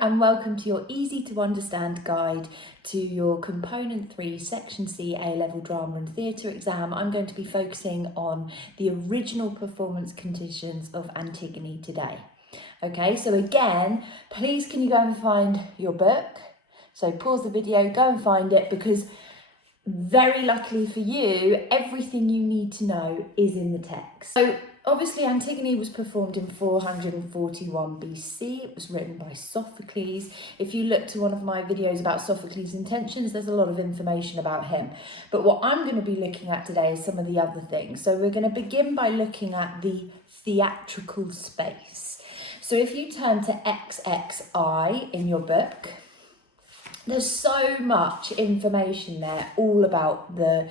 and welcome to your easy to understand guide to your Component 3 Section C A-Level Drama and Theatre exam. I'm going to be focusing on the original performance conditions of Antigone today. Okay, so again, please can you go and find your book? So pause the video, go and find it, because very luckily for you, everything you need to know is in the text. So obviously Antigone was performed in 441 BC. It was written by Sophocles. If you look to one of my videos about Sophocles' intentions, there's a lot of information about him. But what I'm going to be looking at today is some of the other things. So we're going to begin by looking at the theatrical space. So if you turn to XXI in your book, there's so much information there all about the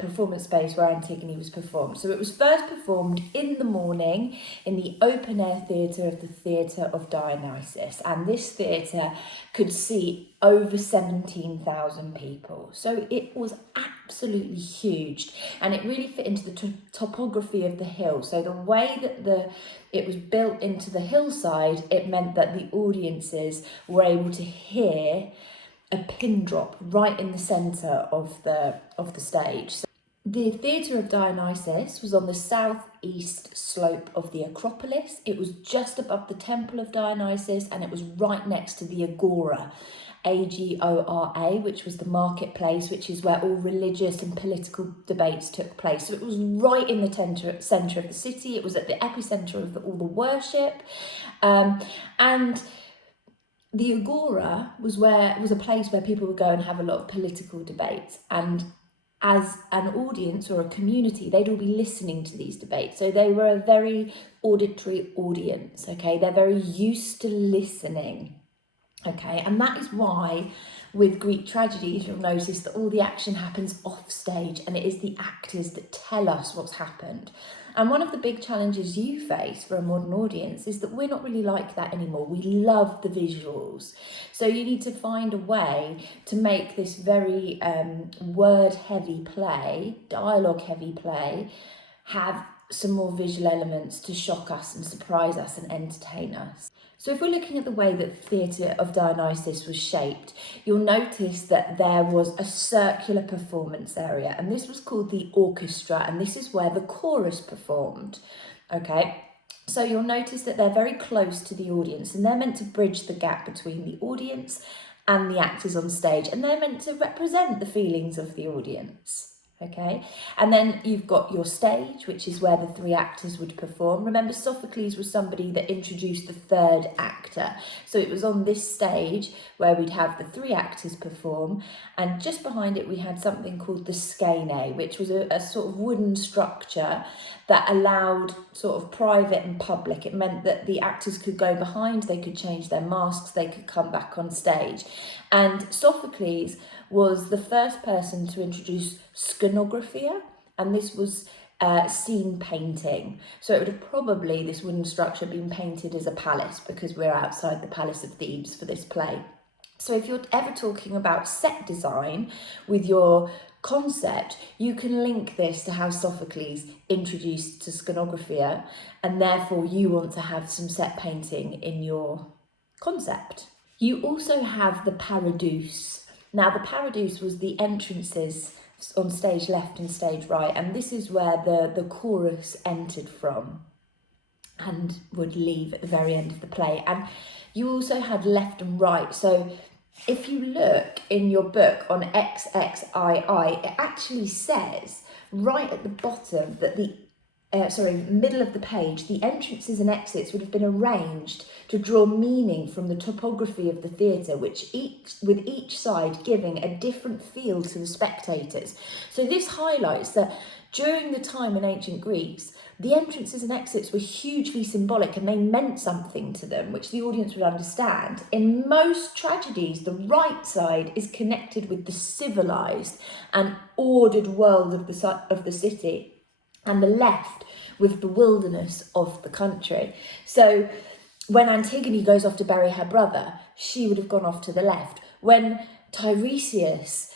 performance space where Antigone was performed. So it was first performed in the morning in the open-air theatre of the Theatre of Dionysus. And this theatre could seat over 17,000 people. So it was absolutely huge. And it really fit into the topography of the hill. So the way that it was built into the hillside, it meant that the audiences were able to hear a pin drop right in the centre of the stage. So the Theatre of Dionysus was on the southeast slope of the Acropolis. It was just above the Temple of Dionysus, and it was right next to the Agora, Agora, which was the marketplace, which is where all religious and political debates took place. So it was right in the centre of the city. It was at the epicentre of all the worship, and the Agora was a place where people would go and have a lot of political debates, and as an audience or a community, they'd all be listening to these debates. So they were a very auditory audience, okay? They're very used to listening, okay? And that is why with Greek tragedies, you'll notice that all the action happens off stage, and it is the actors that tell us what's happened. And one of the big challenges you face for a modern audience is that we're not really like that anymore. We love the visuals. So you need to find a way to make this very word-heavy play, dialogue-heavy play, have some more visual elements to shock us and surprise us and entertain us. So if we're looking at the way that the Theatre of Dionysus was shaped, you'll notice that there was a circular performance area, and this was called the orchestra, and this is where the chorus performed, okay? So you'll notice that they're very close to the audience, and they're meant to bridge the gap between the audience and the actors on stage, and they're meant to represent the feelings of the audience. Okay, and then you've got your stage, which is where the three actors would perform. Remember, Sophocles was somebody that introduced the third actor. So it was on this stage where we'd have the three actors perform, and just behind it we had something called the skene, which was a sort of wooden structure that allowed sort of private and public. It meant that the actors could go behind, they could change their masks, they could come back on stage. And Sophocles was the first person to introduce scenographia, and this was scene painting. So it would have probably, this wooden structure, been painted as a palace, because we're outside the Palace of Thebes for this play. So if you're ever talking about set design with your concept, you can link this to how Sophocles introduced to scenographia, and therefore you want to have some set painting in your concept. You also have the paradous. Now, the paradous was the entrances on stage left and stage right, and this is where the chorus entered from and would leave at the very end of the play. And you also had left and right. So if you look in your book on XXII, it actually says right at the bottom that middle of the page, the entrances and exits would have been arranged to draw meaning from the topography of the theatre, with each side giving a different feel to the spectators. So this highlights that during the time in ancient Greece, the entrances and exits were hugely symbolic, and they meant something to them, which the audience would understand. In most tragedies, the right side is connected with the civilised and ordered world of the city, and the left with the wilderness of the country. So when Antigone goes off to bury her brother, she would have gone off to the left. When Tiresias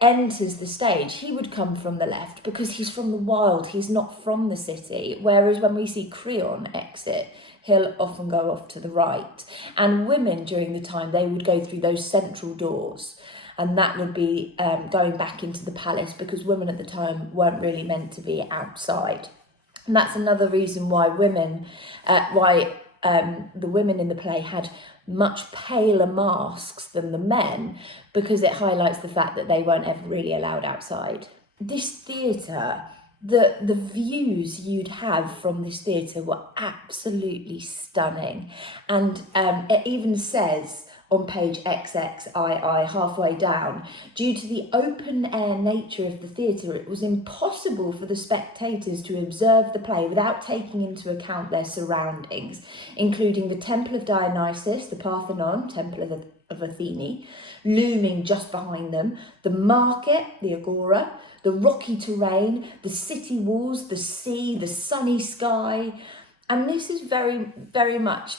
enters the stage, he would come from the left because he's from the wild, he's not from the city. Whereas when we see Creon exit, he'll often go off to the right. And women during the time, they would go through those central doors. And that would be going back into the palace, because women at the time weren't really meant to be outside. And that's another reason why the women in the play had much paler masks than the men, because it highlights the fact that they weren't ever really allowed outside. This theatre, the views you'd have from this theatre were absolutely stunning. And it even says on page XXII, halfway down, due to the open air nature of the theatre, it was impossible for the spectators to observe the play without taking into account their surroundings, including the Temple of Dionysus, the Parthenon, Temple of Athene, looming just behind them, the market, the agora, the rocky terrain, the city walls, the sea, the sunny sky. And this is very, very much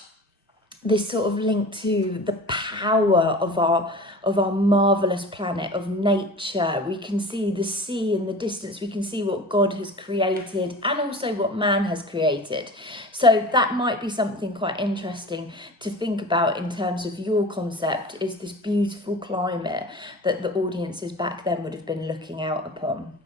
this sort of link to the power of our marvellous planet, of nature. We can see the sea in the distance, we can see what God has created and also what man has created. So that might be something quite interesting to think about in terms of your concept, is this beautiful climate that the audiences back then would have been looking out upon.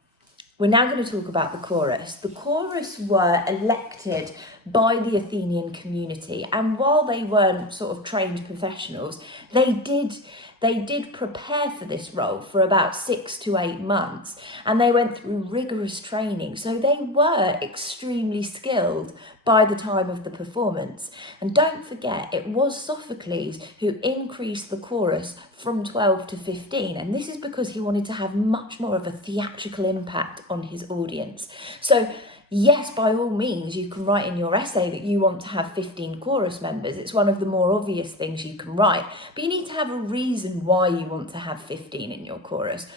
We're now going to talk about the chorus. The chorus were elected by the Athenian community, and while they weren't sort of trained professionals, they did prepare for this role for about 6 to 8 months, and they went through rigorous training, so they were extremely skilled by the time of the performance. And don't forget, it was Sophocles who increased the chorus from 12 to 15, and this is because he wanted to have much more of a theatrical impact on his audience. So yes, by all means, you can write in your essay that you want to have 15 chorus members. It's one of the more obvious things you can write, but you need to have a reason why you want to have 15 in your chorus.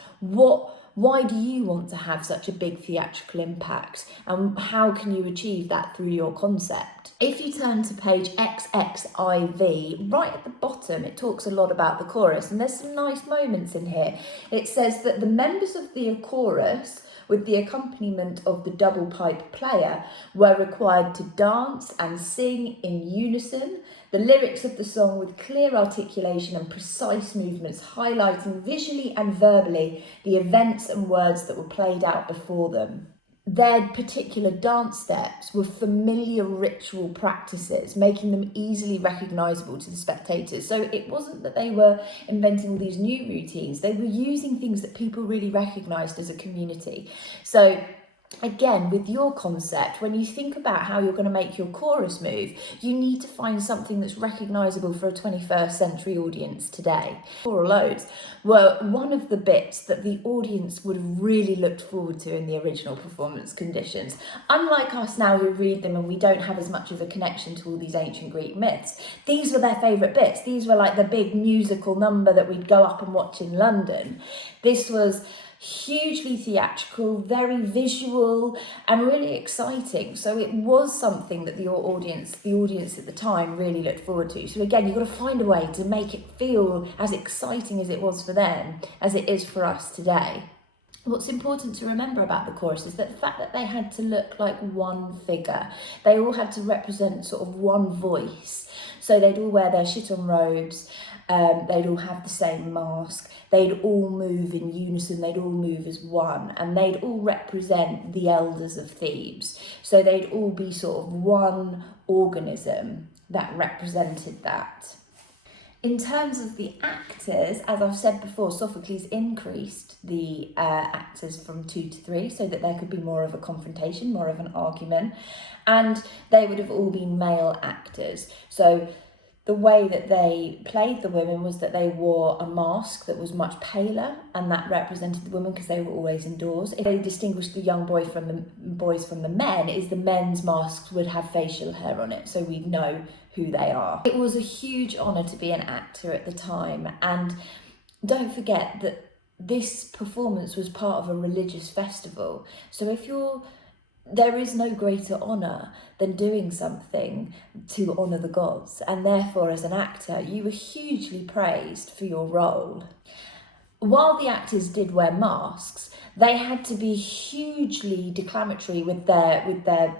Why do you want to have such a big theatrical impact, and how can you achieve that through your concept? If you turn to page XXIV, right at the bottom, it talks a lot about the chorus, and there's some nice moments in here. It says that the members of the chorus, with the accompaniment of the double pipe player, were required to dance and sing in unison, the lyrics of the song with clear articulation and precise movements, highlighting visually and verbally the events and words that were played out before them. Their particular dance steps were familiar ritual practices, making them easily recognisable to the spectators. So it wasn't that they were inventing all these new routines, they were using things that people really recognised as a community. So again, with your concept, when you think about how you're going to make your chorus move, you need to find something that's recognisable for a 21st century audience today. Choral loads were one of the bits that the audience would have really looked forward to in the original performance conditions. Unlike us now who read them and we don't have as much of a connection to all these ancient Greek myths, these were their favourite bits. These were like the big musical number that we'd go up and watch in London. This was hugely theatrical, very visual, and really exciting. So it was something that the audience at the time really looked forward to. So again, you've got to find a way to make it feel as exciting as it was for them as it is for us today. What's important to remember about the chorus is that the fact that they had to look like one figure. They all had to represent sort of one voice. So they'd all wear their chiton robes, they'd all have the same mask, they'd all move in unison, they'd all move as one, and they'd all represent the elders of Thebes. So they'd all be sort of one organism that represented that. In terms of the actors, as I've said before, Sophocles increased the actors from 2 to 3 so that there could be more of a confrontation, more of an argument, and they would have all been male actors. So the way that they played the women was that they wore a mask that was much paler, and that represented the women because they were always indoors. If they distinguished the young boys from the men, is the men's masks would have facial hair on it, so we'd know who they are. It was a huge honour to be an actor at the time, and don't forget that this performance was part of a religious festival. So there is no greater honour than doing something to honour the gods, and therefore as an actor you were hugely praised for your role. While the actors did wear masks, they had to be hugely declamatory with their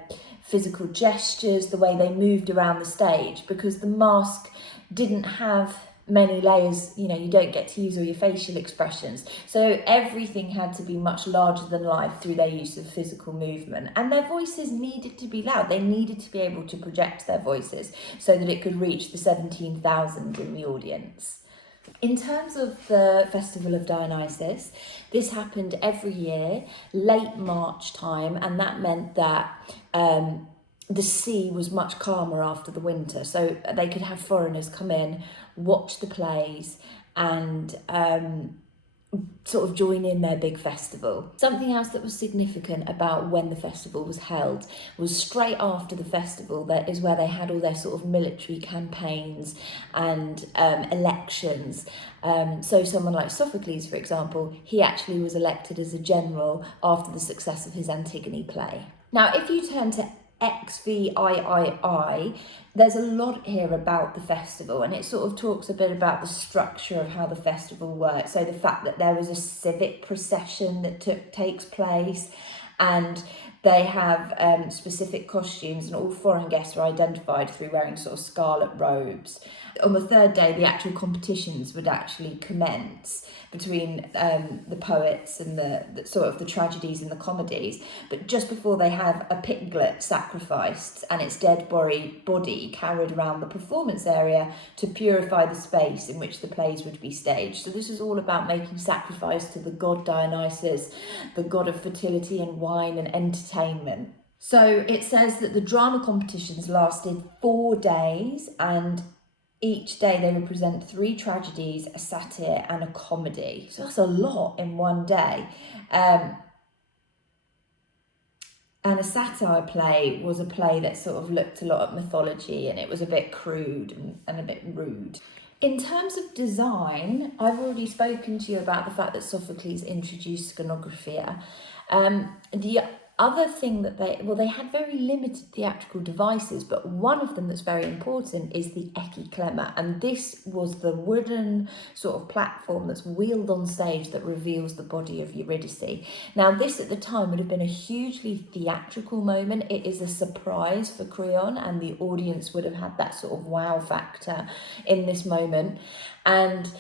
physical gestures, the way they moved around the stage, because the mask didn't have many layers. You know, you don't get to use all your facial expressions, so everything had to be much larger than life through their use of physical movement. And their voices needed to be loud. They needed to be able to project their voices so that it could reach the 17,000 in the audience. In terms of the Festival of Dionysus, this happened every year, late March time, and that meant that the sea was much calmer after the winter, so they could have foreigners come in, watch the plays, and sort of join in their big festival. Something else that was significant about when the festival was held was straight after the festival, that is where they had all their sort of military campaigns and elections. So someone like Sophocles, for example, he actually was elected as a general after the success of his Antigone play. Now, if you turn to XVIII, there's a lot here about the festival, and it sort of talks a bit about the structure of how the festival works. So the fact that there was a civic procession that takes place, and they have specific costumes, and all foreign guests are identified through wearing sort of scarlet robes. On the third day, the actual competitions would actually commence between the poets and the sort of the tragedies and the comedies. But just before, they have a piglet sacrificed and its dead body carried around the performance area to purify the space in which the plays would be staged. So this is all about making sacrifice to the god Dionysus, the god of fertility and wine and entertainment. So it says that the drama competitions lasted 4 days, and each day they would present 3 tragedies, a satire and a comedy. So that's a lot in one day. And a satire play was a play that sort of looked a lot at mythology, and it was a bit crude and a bit rude. In terms of design, I've already spoken to you about the fact that Sophocles introduced scenographia. The other thing that they had very limited theatrical devices, but one of them that's very important is the ekiklemma, and this was the wooden sort of platform that's wheeled on stage that reveals the body of Eurydice. Now, this at the time would have been a hugely theatrical moment. It is a surprise for Creon, and the audience would have had that sort of wow factor in this moment. And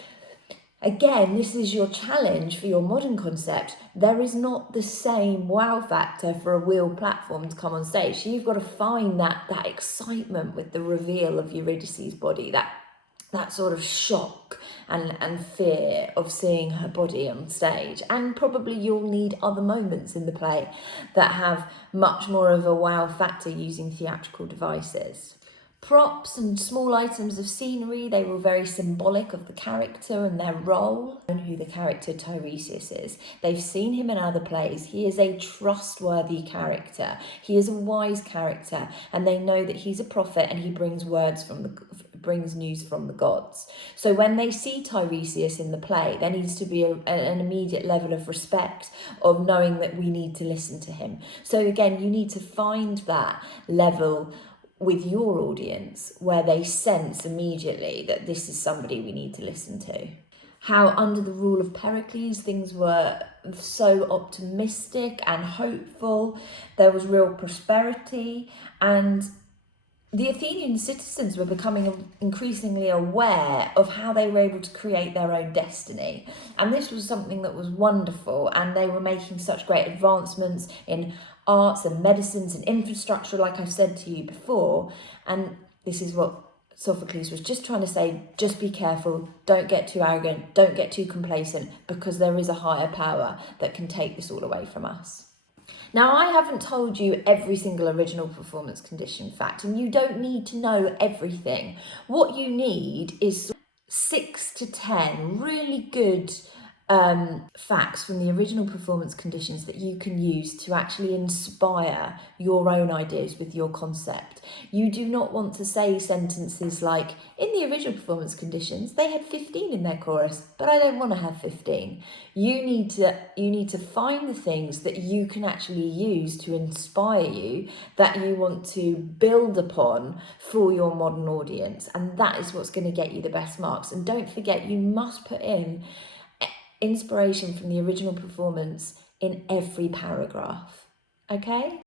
again, this is your challenge for your modern concept. There is not the same wow factor for a wheeled platform to come on stage. So you've got to find that excitement with the reveal of Eurydice's body, that sort of shock and fear of seeing her body on stage. And probably you'll need other moments in the play that have much more of a wow factor using theatrical devices. Props and small items of scenery, they were very symbolic of the character and their role, and who the character Tiresias is. They've seen him in other plays. He is a trustworthy character. He is a wise character, and they know that he's a prophet and he brings news from the gods. So when they see Tiresias in the play, there needs to be an immediate level of respect, of knowing that we need to listen to him. So again, you need to find that level with your audience where they sense immediately that this is somebody we need to listen to. How under the rule of Pericles, things were so optimistic and hopeful. There was real prosperity, and the Athenian citizens were becoming increasingly aware of how they were able to create their own destiny. And this was something that was wonderful, and they were making such great advancements in arts and medicines and infrastructure, like I've said to you before. And this is what Sophocles was just trying to say: just be careful, don't get too arrogant, don't get too complacent, because there is a higher power that can take this all away from us. Now, I haven't told you every single original performance condition fact, and you don't need to know everything. What you need is 6 to 10 really good facts from the original performance conditions that you can use to actually inspire your own ideas with your concept. You do not want to say sentences like, in the original performance conditions, they had 15 in their chorus, but I don't want to have 15. You need to find the things that you can actually use to inspire you, that you want to build upon for your modern audience. And that is what's going to get you the best marks. And don't forget, you must put in inspiration from the original performance in every paragraph. Okay?